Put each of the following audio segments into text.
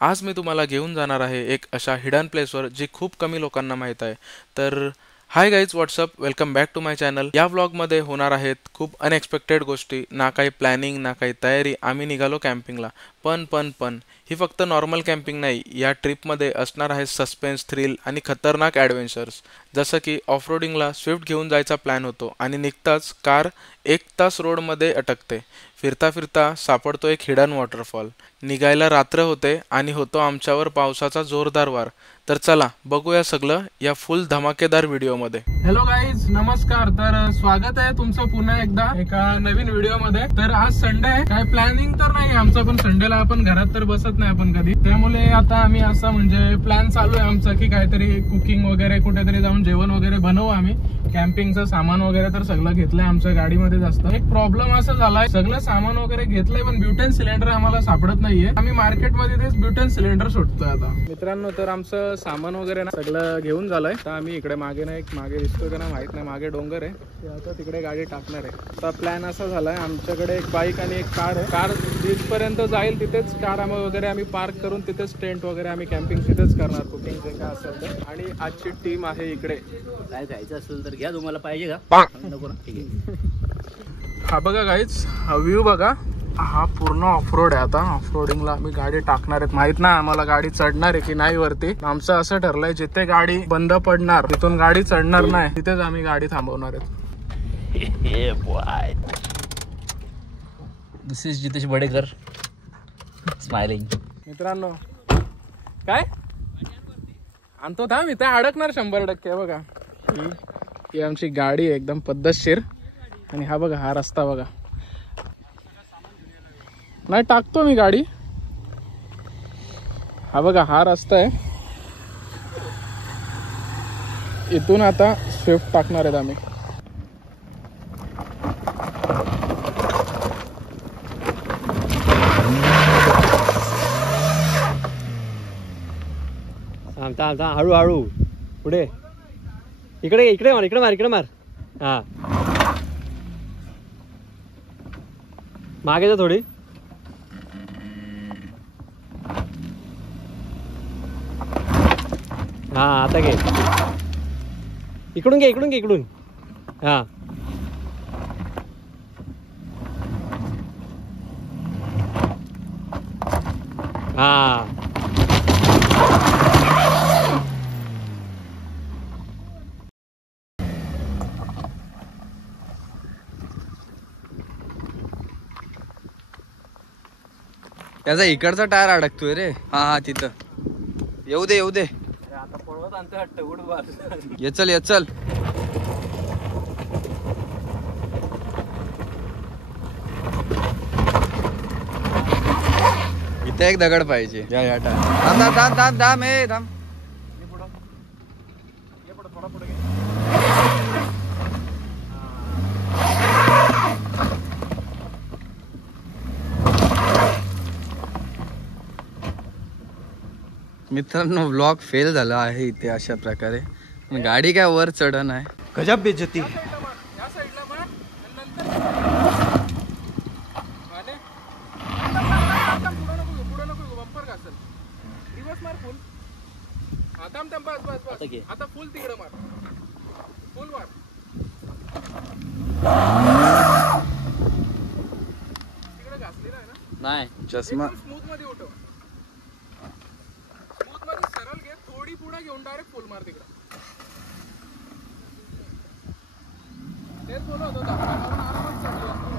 आज मी तुम्हाला घेऊन जाणार आहे एक अशा हिडन प्लेसवर जी खूप कमी लोकांना माहीत आहे. तर hi guys, what's up, welcome back to my channel. या व्लॉगमध्ये होणार आहेत खूप अनएक्सपेक्टेड गोष्टी. ना काही प्लॅनिंग ना काही तयारी. आम्ही निघालो कॅम्पिंगला. पण ही फक्त नॉर्मल कॅम्पिंग नाही. या ट्रिपमध्ये असणार आहे सस्पेन्स, थ्रिल आणि खतरनाक ॲडव्हेंचर्स. जसं की ऑफरोडिंगला स्विफ्ट घेऊन जायचा प्लॅन होतो आणि निघताच कार 1 तास रोडमध्ये अटकते. फिरता फिरता सापडतो एक हिडन वॉटरफॉल. निघायला रात्र होते आणि होतो आमच्यावर पावसाचा जोरदार वार. तर चला बघूया सगळं या फुल धमाकेदार व्हिडिओमध्ये. हॅलो गाईज, नमस्कार. तर स्वागत आहे तुमचं पुन्हा एकदा एका नवीन व्हिडिओमध्ये. तर आज संडे आहे. काय प्लॅनिंग तर नाही आमचं, पण संडेला आपण घरात तर बसत नाही आपण कधी. त्यामुळे आता आम्ही असं म्हणजे प्लॅन चालू आहे आमचा की काहीतरी कुकिंग वगैरे कुठेतरी जाऊन जेवण वगैरे बनवू आम्ही. कॅम्पिंगचं सामान वगैरे तर सगळं घेतलंय आमच्या गाडीमध्ये. जास्त एक प्रॉब्लेम असा झालाय, सगळं सामान वगैरे घेतलंय पण ब्युटेन सिलेंडर आम्हाला सापडत नाहीये. आम्ही मार्केटमध्ये तेच ब्युटेन सिलेंडर शोधतोय आता. मित्रांनो, तर आमचं सामान वगैरे ना सगळं घेऊन झालंय. तर आम्ही इकडे मागे ना एक मागे दिसतोय का ना माहित नाही, मागे डोंगर आहे, आता तिकडे गाडी टाकणार आहे. आता प्लॅन असा झालाय, आमच्याकडे एक बाईक आणि एक कार आहे. कार जिथपर्यंत जाईल तिथेच कार वगैरे आम्ही पार्क करून तिथेच टेंट वगैरे आम्ही कॅम्पिंग तिथेच करणार, कुकिंग जे काय असेल ते. आणि आजची टीम आहे इकडे. काय खायचं असेल तर घ्या, तुम्हाला पाहिजे का? नको ना, ठीक आहे. हा बघा गाईज, हा व्ह्यू बघा. हा पूर्ण ऑफरोड आहे. आता ऑफरोडिंगला आम्ही गाडी टाकणार आहेत. माहित नाही आम्हाला गाडी चढणार आहे की नाही वरती. आमचं असं ठरलंय, जिथे गाडी बंद पडणार तिथून गाडी चढणार नाही, तिथेच आम्ही गाडी थांबवणार आहेत. दिस इज जितेश बडेकर स्माइलिंग. मित्रांनो, काय आणतो थांब, इथे अडकणार 100%. बघा ही आमची गाडी आहे, एकदम पद्धतशीर. आणि हा बघा, हा रस्ता बघा. नाही टाकतो मी गाडी. हा बघा, हा रस्ता आहे. इथून आता स्विफ्ट टाकणार आहेत आम्ही. थांब हळूहळू पुढे. इकडे मार. हा, मागे जा थोडी. हा, आता घे. इकडून घे. हा, हा. त्याचा इकडचा टायर अडकतोय रे. हा तिथं. येऊ दे. आता पळवत आणते हट्ट उड. ये चल. इथे एक दगड पाहिजे. या टायर. थांब. मित्रांनो, व्लॉग फेल झाला आहे इथे अशा प्रकारे. गाडी काय वर चढण आहे. गजब बेइज्जती. आता फुल तिकडे मार. फुल मार. तिकडे घासलेला आहे ना. नाही, चष्मा. स्मूथ मध्ये उठव. स्मूथ मध्ये सरळ घे, थोडी पुढे घेऊन डायरेक्ट फुल मार तिकडे. तेच बोलत होता, आरामात चालली असतो.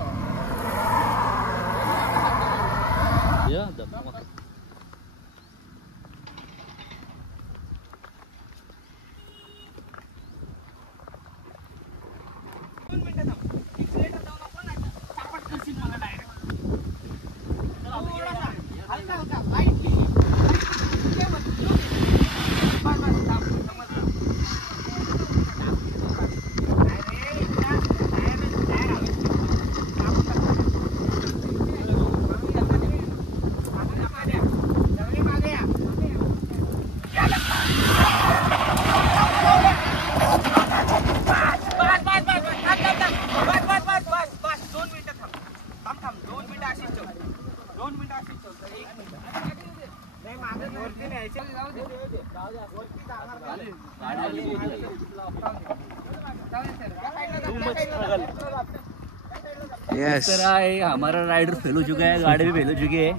यस है हमारा राइडर फेल हो चुका है, गाड़ी भी फेल हो चुकी है,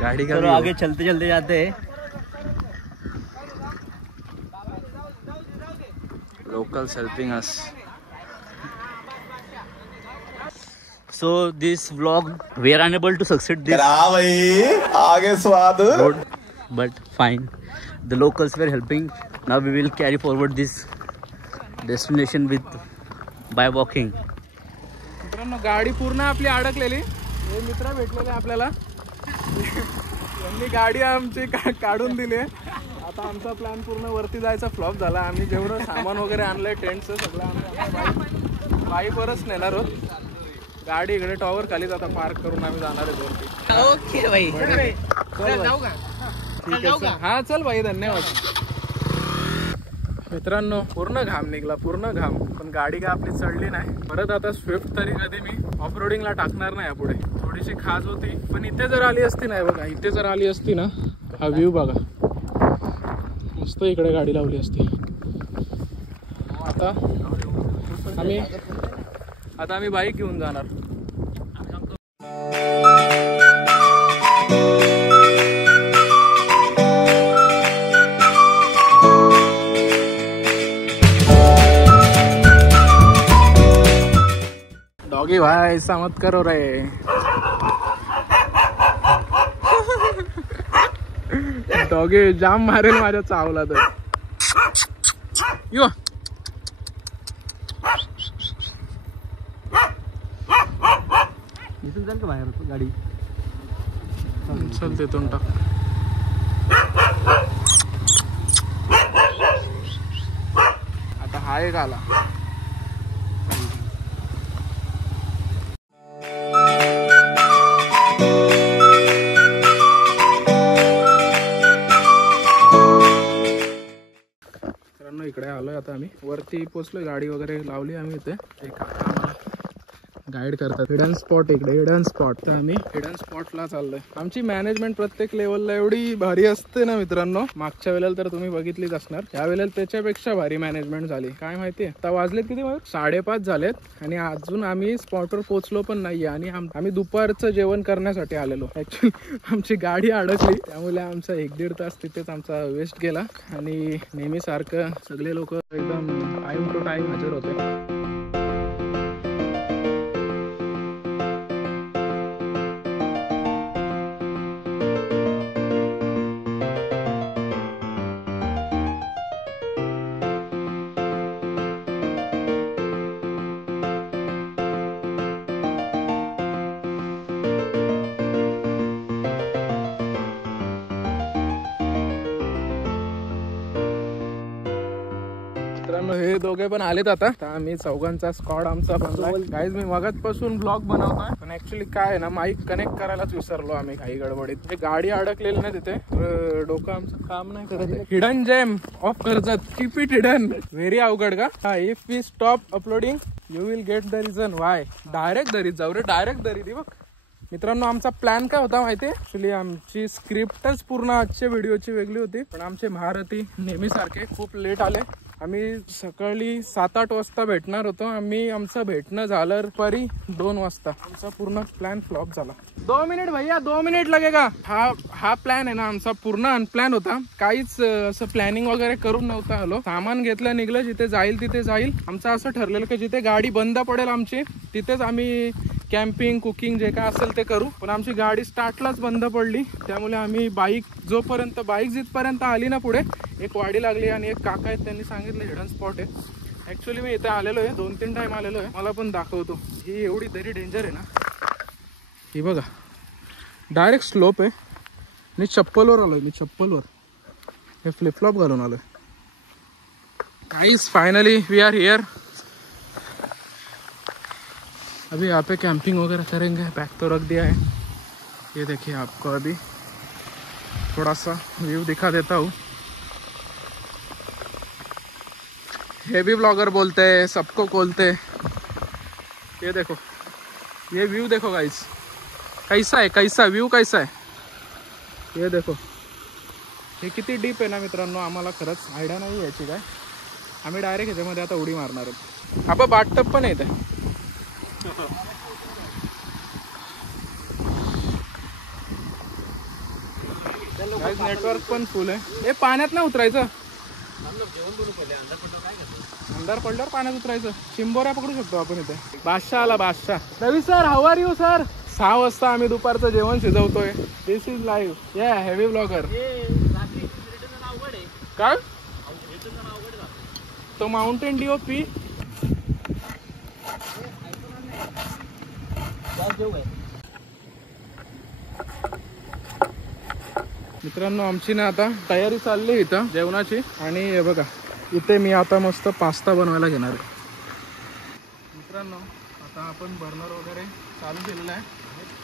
गाड़ी का चलो आगे चलते चलते जाते हैं। locals helping us. So this vlog we are unable to succeed this भाई आगे स्वाद road, but fine. The locals were helping. Now we will carry forward this destination with by walking. मित्रांनो गाडी पूर्ण आपली अडकलेली, हे मित्र भेटलेले आपल्याला, यांनी गाडी आमची काढून दिली. आता आमचा प्लॅन पूर्ण वरती जायचा फ्लॉप झाला. आम्ही जेवढं सामान वगैरे आणलंय टेंटचं सगळं आम्ही बाईकवरच नेणार आहोत. गाडी इकडे टॉवर खालीच आता पार्क करून आम्ही जाणार आहे वरती. ओके भाई, जाऊ का? हा चल भाई, धन्यवाद. मित्रांनो पूर्ण घाम निघला, पूर्ण घाम, पण गाडी का आपली चढली नाही. परत आता स्विफ्ट तरी कधी मी ऑफ रोडिंगला टाकणार नाही. पुढे थोडीशी खाज होती, पण इथे जर आली असती ना, बघा इथे जर आली असती ना, हा व्ह्यू बघा मस्त, इकडे गाडी लावली असती. आता आम्ही बाईक घेऊन जाणार. डॉगी भाई ऐसा मत करो रे. डॉगी जाम मारेल माझ्या चावला तर. यो इथून जाईल का बाहेर गाडी? चल तिथून टाक. आता हा एक आला. इकडे आलोय आता, आम्ही वरती पोहोचलोय, गाडी वगैरे लावली आम्ही इथे. एक गाईड करतात हिडन स्पॉट, इकडे हिडन स्पॉट. तर आम्ही हिडन स्पॉटला चाललोय. आमची मॅनेजमेंट प्रत्येक लेवलला एवढी भारी असते ना मित्रांनो. मागच्या वेळेला तर तुम्ही बघितलीच असणार, या वेळेला त्याच्यापेक्षा भारी मॅनेजमेंट झाली. काय माहितीये, आता वाजलेत किती, 5:30 झालेत आणि अजून आम्ही स्पॉटवर पोहोचलो पण नाहीये. आणि आम्ही दुपारचं जेवण करण्यासाठी आलेलो. ऍक्च्युली आमची गाडी अडकली, त्यामुळे आमचा 1-1.5 तास तिथेच आमचा वेस्ट गेला. आणि नेहमी सारखं सगळे लोक एकदम टाइम टू टाइम हजर होते. हे दोघे पण आलेत. आता आम्ही चौघांचा स्क्वॉड आमचा बनलाय. गाईज मी मगाचपासून ब्लॉग बनवतोय, पण ऍक्च्युली काय आहे ना, माईक कनेक्ट करायलाच विसरलो आम्ही काही गडबडीत. गाडी अडकलेली ना तिथे, डोकं आमचं काम नाही करत. Hidden gem of Karjat, keep it hidden. Very अवघड का? हा, if we stop uploading you will get the reason why. Direct दरीत जाऊ रे, डायरेक्ट दरीत. बघ मित्रांनो, आमचा प्लॅन काय होता माहितीये, ऍक्च्युली आमची स्क्रिप्टच पूर्ण आजच्या व्हिडिओची वेगळी होती, पण आमचे महारथी नेहमी सारखे खूप लेट आले. आम्ही सकाळी 7-8 वाजता भेटणार होतो. आमचं भेटणं झालं परी 2 वाजता. आमचा पूर्ण प्लॅन फ्लॉप झाला. 2 मिनिट भैया, 2 मिनिट लगेगा. हा प्लॅन आहे ना आमचा पूर्ण अनप्लॅन होता. काहीच असं प्लॅनिंग वगैरे करून नव्हता आलो. सामान घेतलं, निघलं, जिथे जाईल तिथे जाईल. आमचं असं ठरलेलं की जिथे गाडी बंद पडेल आमची तिथेच आम्ही कॅम्पिंग, कुकिंग जे काय असेल ते करू. पण आमची गाडी स्टार्टलाच बंद पडली, त्यामुळे आम्ही बाईक जिथपर्यंत आली ना, पुढे एक वाडी लागली आणि एक काका आहेत, त्यांनी सांगितलं हिडन स्पॉट आहे. ऍक्च्युली मी इथे आलेलो आहे, 2-3 टाइम आलेलो आहे. मला पण दाखवतो. ही एवढी दरी डेंजर आहे ना, ही बघा डायरेक्ट स्लोप आहे. मी चप्पलवर आलोय, हे फ्लिपफ्लॉप घालून आलोय. Guys finally we are here. अभी यहाँ पे कैंपिंग वगैरह करेंगे. बैग तो रख दिया है. ये देखिए, आपको अभी थोड़ा सा व्यू दिखा देता हूँ. हेवी ब्लॉगर बोलते हैं, सबको बोलते. ये देखो, ये व्यू देखो गाइस, कैसा व्यू कैसा है. ये देखो हे किती डीप आहे ना मित्रांनो, आम्हाला खरंच आयडिया नाही याची काय. आम्ही डायरेक्ट ह्याच्यामध्ये आता उडी मारणार आहोत. आपण बाथटब पण येते. नेटवर्क पण फुल आहे. हे पाण्यात नाही उतरायचं, अंधार पडल्यावर पाण्यात उतरायचं. चिंबोऱ्या पकडू शकतो आपण इथे. बादशाह आला, बादशाह. Ravi sir, how are you sir? 6 वाजता आम्ही दुपारचं जेवण शिजवतोय. This is live. या हेवी ब्लॉगर. काय तो माउंटेन DOP. मित्रांनो आमची ना आता तयारी चालली इथं जेवणाची. आणि हे बघा इथे मी आता मस्त पास्ता बनवायला घेणार आहे. मित्रांनो आता आपण बर्नर वगैरे चालू केलेला आहे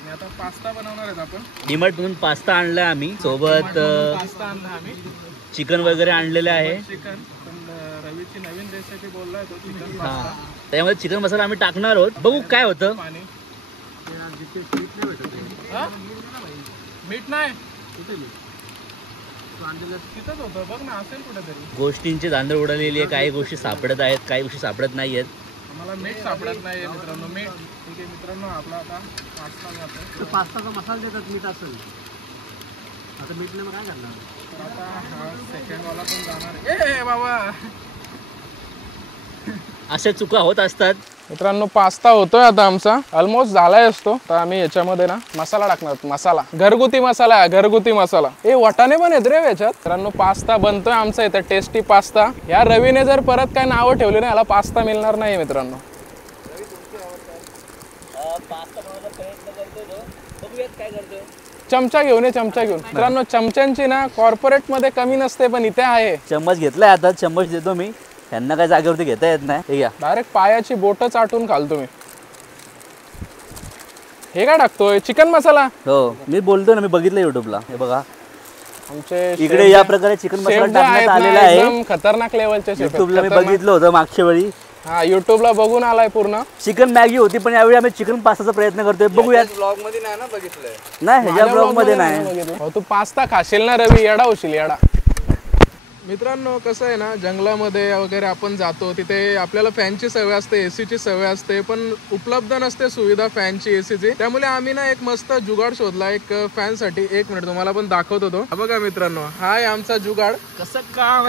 आणि आता पास्ता बनवणार आहेत आपण. डीमार्ट म्हणून पास्ता आणलाय आम्ही, सोबत पास्ता आणला आम्ही, चिकन वगैरे आणलेले आहे. चिकन पण रवीची नवीन रेसिपी बोललाय तो चिकन हा, पास्ता. त्यामध्ये चिकन मसाला आम्ही टाकणार आहोत. बघू काय होतं. पाणी मीठ नाही तिथंच होतं बघ ना, असेल कुठेतरी. गोष्टींची धांदळ उडालेली आहे. काही गोष्टी सापडत आहेत, काही गोष्टी सापडत नाही आहेत. आम्हाला मीठ सापडत नाही मित्रांनो. मीठ ठीक आहे मित्रांनो. आपला आता पास्ता जातो. पास्ताचा मसाला देतात, मीठ असेल आता. मीठ नाही, मग काय करणार. आता हा सेकंड वाला पण जाणार. ए बाबा, अशा चुका होत असतात मित्रांनो. पास्ता होतोय आता आमचा, ऑलमोस्ट झालाय असतो. तर आम्ही याच्यामध्ये ना मसाला टाकणार. मसाला घरगुती मसाला आहे, घरगुती मसाला. हे वाटाणे पण येत रे याच्यात. मित्रांनो पास्ता बनतोय आमचा इथे, टेस्टी पास्ता. या रवीने जर परत काय नावं ठेवली ना, याला पास्ता मिळणार नाही मित्रांनो. चमचा घेऊन ये, चमचा घेऊन. मित्रांनो चमच्यांची ना कॉर्पोरेट मध्ये कमी नसते, पण इथे आहे. चम्मच घेतलाय आता, चम्मच देतो मी. त्यांना काय जागेवरती घेता येत नाही. हे घ्या, डायरेक्ट पायाची बोट चाटून खाल तुम्ही. हे काय टाकतोय? चिकन मसाला. हो मी बोलतो ना, मी बघितलं युट्यूबला. हे बघा आमचे इकडे या प्रकारे चिकन मसाला टाकण्यात आलेला आहे. एकदम खतरनाक लेवलचे. युट्यूबला मी बघितलं होतं मागच्या वेळी. हा युट्यूबला बघून आलाय पूर्ण. चिकन मॅगी होती, पण यावेळी आम्ही चिकन पास्ताचा प्रयत्न करतोय. बघूयात. ब्लॉग मध्ये नाही ना बघितलंय. नाही, ह्याच्या ब्लॉग मध्ये नाही. हो, तू पास्ता खाशील ना रवी, येडा होशील येडा. मित्रांनो कसं आहे ना, जंगलामध्ये वगैरे आपण जातो, तिथे आपल्याला फॅनची सवय असते, एसीची सवय असते, पण उपलब्ध नसते सुविधा फॅनची, एसीची. त्यामुळे आम्ही ना एक मस्त जुगाड शोधला एक फॅन साठी. 1 मिनिट तुम्हाला पण दाखवतो तो. बघा मित्रांनो, हा आहे आमचा जुगाड. कसं काम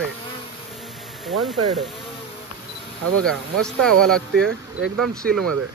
आहे. One side. हा बघा मस्त हवा लागते, एकदम चिल मध्ये.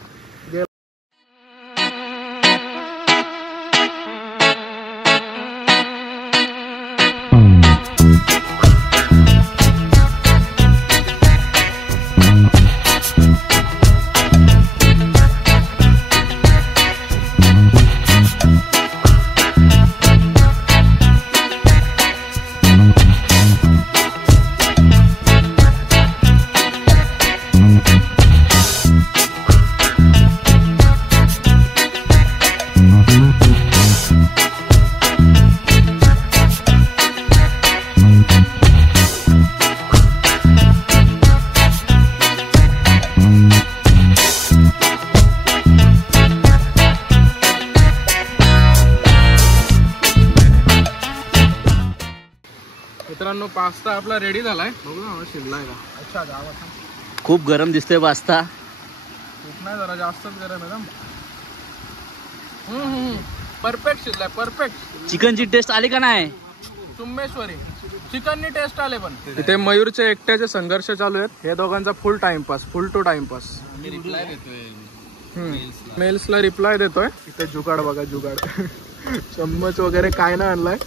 मित्रांनो पास्ता आपला रेडी झालाय. बघू ना शिजलाय का. अच्छा गावात खूप गरम दिसतोय पास्ता. खूप नाही, जरा जास्तच गरम आहे ना. परफेक्ट शिजलाय, परफेक्ट. चिकनची टेस्ट आली का नाही? चुम्मेश्वरी चिकननी टेस्ट आले. पण इथे मयूरचे एकट्याचे संघर्ष चालू आहेत. हे दोघांचा full timepass, full to timepass. मेल्सला रिप्लाय देतोय. इथे जुगाड बघा, जुगाड. चम्मच वगैरे काय ना आणलाय.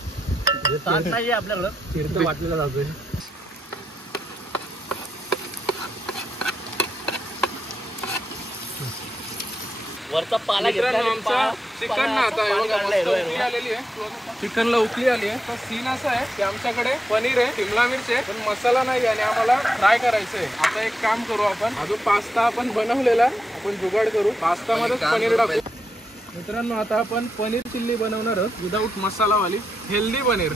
आपल्याकडं फिरतं वाटलेलं जातोय. वरचा पाला घेतला. चिकनला उकली आली आहे. तर सीन असा आहे की आमच्याकडे पनीर आहे, शिमला मिरची आहे, पण मसाला नाही आणि आम्हाला फ्राय करायचंय. आता एक काम करू आपण, अजून पास्ता आपण बनवलेला, आपण जुगाड करू. पास्ता मध्येच पनीर टाकू. मित्रांनो आता आपण पनीर चिल्ली बनवणार आहोत, विदाऊट मसालावाली, हेल्दी पनीर.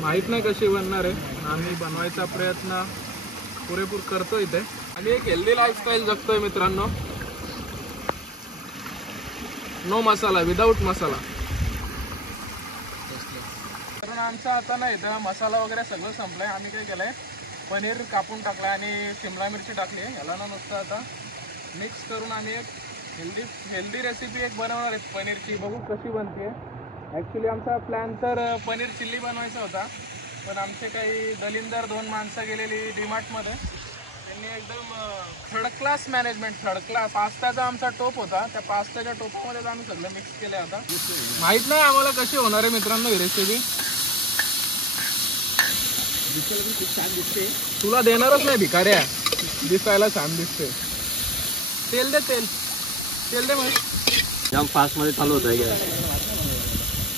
माहित नाही कशी बनणार आहे, आम्ही बनवायचा प्रयत्न पुरेपूर करतो इथे. आणि एक हेल्दी लाईफस्टाईल जगतोय मित्रांनो. नो मसाला, विदाऊट मसाला. कारण आमचा आता ना इथं मसाला वगैरे सगळं संपलंय. आम्ही काय केलंय, पनीर कापून टाकलं आणि शिमला मिरची टाकली. याला ना नुसतं आता मिक्स करून आम्ही एक हेल्दी रेसिपी एक बनवणार आहे पनीरची. बघू कशी बनते. ॲक्च्युली आमचा प्लॅन तर पनीर चिल्ली बनवायचा होता, पण आमचे काही दलिंदर 2 माणसं गेलेली डीमार्टमध्ये. त्यांनी एकदम third class management, third class पास्ताचा आमचा टोप होता. त्या पास्ताच्या टोपामध्ये आम्ही सगळं मिक्स केलं. आता माहीत नाही आम्हाला कशी होणार आहे मित्रांनो ही रेसिपी. खूप छान दिसते. तुला देणारच नाही भिकाऱ्या, दिसायला छान दिसते. तेल दे, तेल दे. मग जाम फास्ट मध्ये चालू होत आहे.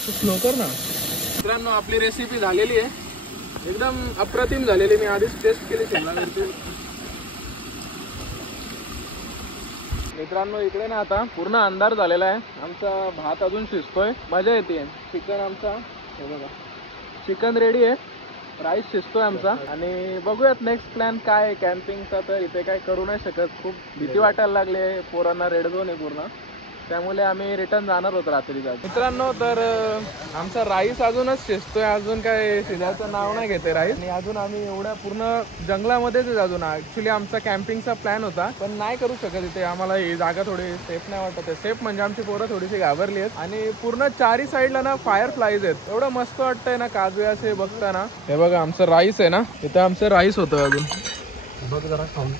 तू स्लो कर ना. मित्रांनो आपली रेसिपी झालेली आहे, एकदम अप्रतिम झालेली. मी आधीच टेस्ट केली शिमला मिरची. मित्रांनो इकडे ना आता पूर्ण अंधार झालेला आहे. आमचा भात अजून शिजतोय, मजा येते. चिकन आमचा हे बघा, चिकन रेडी आहे. राईस शिजतोय आमचा. आणि बघूयात नेक्स्ट प्लॅन काय आहे कॅम्पिंगचा. तर इथे काय करू नाही शकत, खूप भीती वाटायला लागली आहे. पोरांना रेड झोन आहे पूर्ण, त्यामुळे आम्ही रिटर्न जाणार होतो रात्रीचा. मित्रांनो तर आमचा राईस अजूनच शिजतोय, अजून काय शिजायचं नाव नाही घेते राईस. आणि अजून आम्ही एवढ्या पूर्ण जंगलामध्येच अजून. ऍक्च्युली आमचा कॅम्पिंगचा प्लॅन होता, पण नाही करू शकत इथे. आम्हाला ही जागा थोडी सेफ नाही वाटत आहे. सेफ म्हणजे आमची पोरं थोडीशी घाबरली आहेत. आणि पूर्ण चारी साईडला ना फायर फ्लाईज आहेत. एवढं मस्त वाटतंय ना काजवे असे बघताना. हे बघा आमचं राईस आहे ना, इथे आमचं राईस होतं अजून. बघ जरा खाऊन.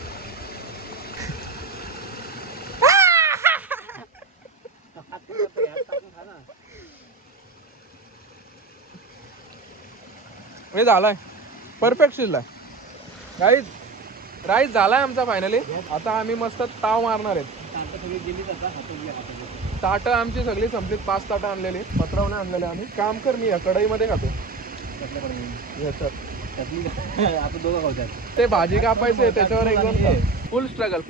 हे झालाय, परफेक्ट शिजलाय गाईज. राईस झालाय आमचा फायनली. आता आम्ही मस्त ताव मारणार आहेत. ताटं आमची सगळी संपलीत. 5 ताटं आणलेली, पत्रावणे आणलेले आम्ही. काम कर, मी या कढईमध्ये खातो. आता दोघं खाऊ. ते भाजी कापायचे त्याच्यावर एकदम फुल स्ट्रगल.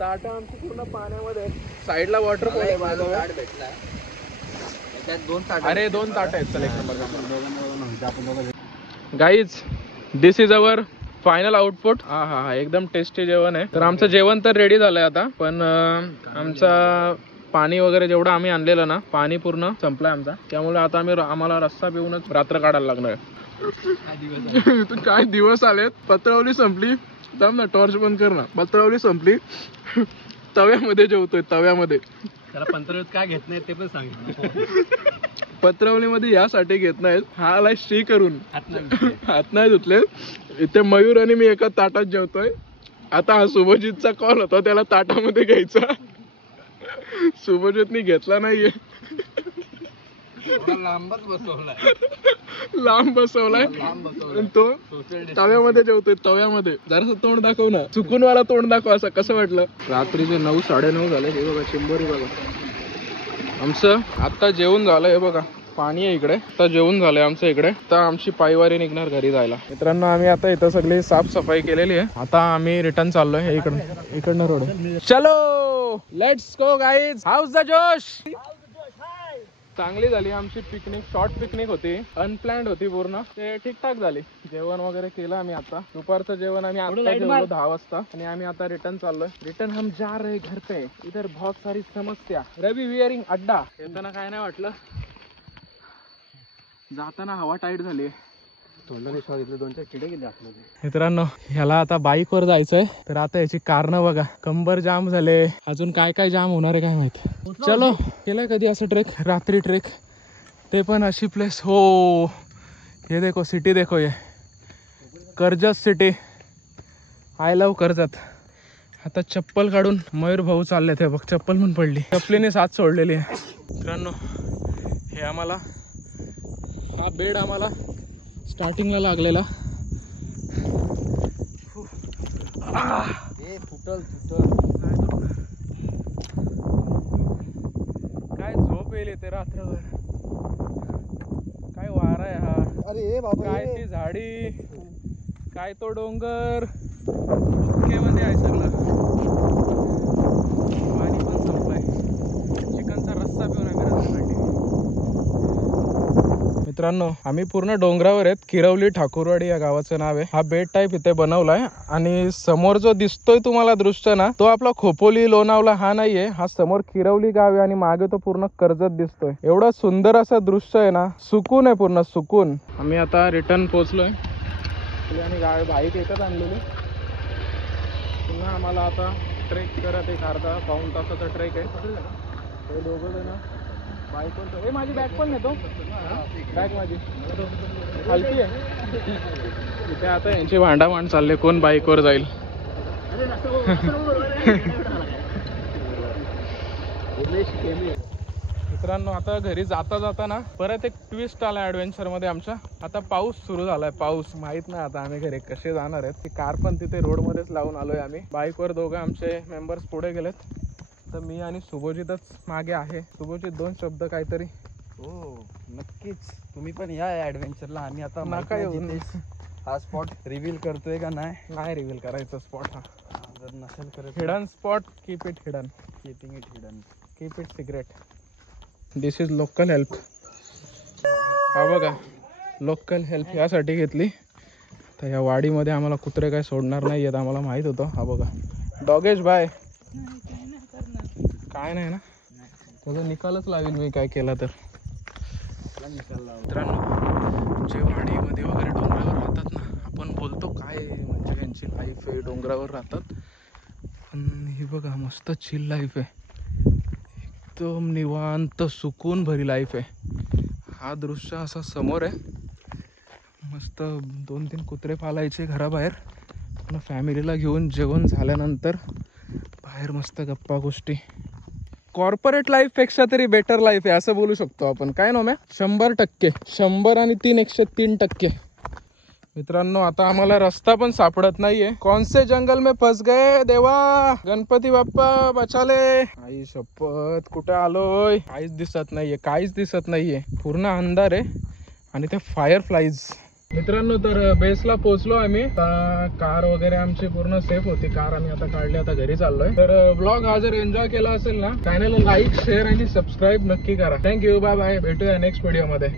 ताटं आमची पूर्ण पाण्यामध्ये. साईडला वॉटरफॉल आहे माझा. अरे 2 ताट आहेत. चल एक number. Guys this is our final output. हा एकदम टेस्टी जेवण आहे. तर आमचं जेवण तर रेडी झालंय आता, पण आमचा पाणी वगैरे जेवढं आम्ही आणलेलं ना, पाणी पूर्ण संपलंय आमचा. त्यामुळे आता आम्हाला रस्सा पिऊनच रात्र काढायला लागणार आहे. काय दिवस आलेत. पत्रावली संपली. थांब ना, टॉर्च बंद कर ना. पत्रावली संपली. तव्यामध्ये जेवतोय, तव्यामध्ये. त्याला पंतप्रधान काय घेत नाही ते पण सांगितलं. पत्रावलीमध्ये यासाठी घेत नाहीत, हा आलाय श्री करून. हात नाही धुतले. इथे मयूर आणि मी एका ताटात जेवतोय. आता हा शुभजितचा कॉल होता, त्याला ताटामध्ये घ्यायचा. शुभजितनी घेतला नाहीये. लांब बसवलाय. तो तव्यामध्ये जेवतोय, तव्यामध्ये. जरासं तोंड दाखव ना, चुकून वाला तोंड दाखव. असं कसं वाटलं. रात्रीचे 9 साडेनऊ झाले. हे बघा चिंबोरी बघा. आमचं आता जेवण झालं. हे बघा पाणी आहे इकडे. आता जेवण झालंय आमचं इकडे. आता आमची पायवारी निघणार घरी जायला. मित्रांनो आम्ही आता इथं सगळी साफसफाई केलेली आहे. आता आम्ही रिटर्न चाललोय. इकडनं रोड. चलो let's go guys. House the जोश. चांगली झाली आमची पिकनिक. शॉर्ट पिकनिक होती, अनप्लॅन्ड होती पूर्ण. ते ठीकठाक झाली. जेवण वगैरे केलं आम्ही. आता दुपारचं जेवण आम्ही आता जेवलो 10 वाजता. आणि आम्ही आता रिटर्न चाललोय. रिटर्न हम जा रहे घर पे. इधर बहुत सारी समस्या. रवि वियरिंग अड्डा. येताना काय नाही वाटलं, जाताना हवा टाईट झाली. मित्रांनो ह्याला आता बाईक वर जायचंय. तर आता याची कारण बघा. कंबर जाम झाले. अजून काय काय जाम होणार आहे काय माहिती. चलो केलंय कधी असं ट्रेक, रात्री ट्रेक, ते पण अशी प्लेस. हो ये देखो सिटी, देखो ये Karjat city. I love Karjat. आता चप्पल काढून मयूर भाऊ चालले. ते बघ चप्पल पण पडली. चप्पलीने साथ सोडलेली आहे. मित्रांनो हे आम्हाला, हा बेड आम्हाला स्टार्टिंगला लागलेला. काय झोप येईल ते रात्रभर. काय वारा आहे हा. अरे बाबा, काय ती झाडी, काय तो डोंगर. मध्ये आहे सगळं. पाणी पण संपलंय. चिकनचा रस्सा पिऊन आम्ही रात्री. मित्रांनो आम्ही पूर्ण डोंगरावर आहेत. किरवली ठाकूरवाडी या गावाचं नाव आहे. हा बेट टाईप इथे बनवलाय आणि समोर जो दिसतोय तुम्हाला दृश्य ना, तो आपला खोपोली लोणावळा हा नाहीये. हा समोर किरवली गाव आहे आणि मागे तो पूर्ण कर्जत दिसतोय. एवढा सुंदर असं दृश्य आहे ना, सुकून आहे, पूर्ण सुकून. आम्ही आता रिटर्न पोहोचलोय आणि बाईक एकच आणलेली. पुन्हा आम्हाला आता ट्रेक करत एक अर्धा पाऊण तासाचा ट्रेक आहे. हे दोघं जण बाईकवर. हे माझी बॅग पण नेतो, बॅग माझी हलकी आहे. इथे आता यांची भांडाभांड चालले कोण बाईकवर जाईल. मित्रांनो आता घरी जाता जाता ना परत एक ट्विस्ट आला ॲडव्हेंचर मध्ये आमच्या. आता पाऊस सुरू झालाय. पाऊस माहित नाही आता आम्ही घरी कसे जाणार आहेत. ती कार पण तिथे रोड मध्येच लावून आलोय आम्ही. बाईकवर दोघं आमचे मेंबर्स पुढे गेलेत, तर मी आणि शुभजितच मागे आहे. शुभजित 2 शब्द काहीतरी. हो नक्कीच, तुम्ही पण या ॲडव्हेंचरला. आणि आता नका येऊ. हा स्पॉट रिव्हील करतोय का नाही रिव्हील करायचं स्पॉट हा. जर नसेल करत, hidden spot, keep it hidden, keeping it hidden, keep it secret. This is local help. हा बघा, लोकल हेल्प यासाठी घेतली. तर या वाडीमध्ये आम्हाला कुत्रे काय सोडणार नाही आहेत, आम्हाला माहीत होतं. हा बघा डॉगेश बाय. काय नाही ना, त्याचा निकालच लावेल मी काय केला तर. मित्रांनो जे वाडीमध्ये वगैरे डोंगरावर राहतात ना, आपण बोलतो काय म्हणजे यांची लाईफ आहे, डोंगरावर राहतात. पण ही बघा मस्त चिल लाईफ आहे, एकदम निवांत सुकून भरी लाईफ आहे. हा दृश्य असा समोर आहे. मस्त 2-3 कुत्रे पालायचे घराबाहेर. पण फॅमिलीला घेऊन जेवण झाल्यानंतर बाहेर मस्त गप्पा गोष्टी. कॉर्पोरेट लाईफ पेक्षा तरी बेटर लाईफ आहे असं बोलू शकतो आपण. काय ना मॅ 100% 100 आणि 3 103%. मित्रांनो आता आम्हाला रस्ता पण सापडत नाहीये. कौनसे जंगल में फंस गए देवा, गणपती बाप्पा बचाले. आई शपथ, कुठे आलोय काहीच दिसत नाहीये, काहीच दिसत नाहीये. पूर्ण अंधार आहे आणि ते फायर फ्लाईज. मित्रांनो तर बेसला पोहोचलो आम्ही. आता कार वगैरे आमची पूर्ण सेफ होती. कार आम्ही आता काढली, आता घरी चाललोय. तर ब्लॉग हा जर एन्जॉय केला असेल ना, चॅनलला लाईक शेअर आणि सबस्क्राईब नक्की करा. Thank you, bye bye. भेटूया नेक्स्ट व्हिडिओ मध्ये.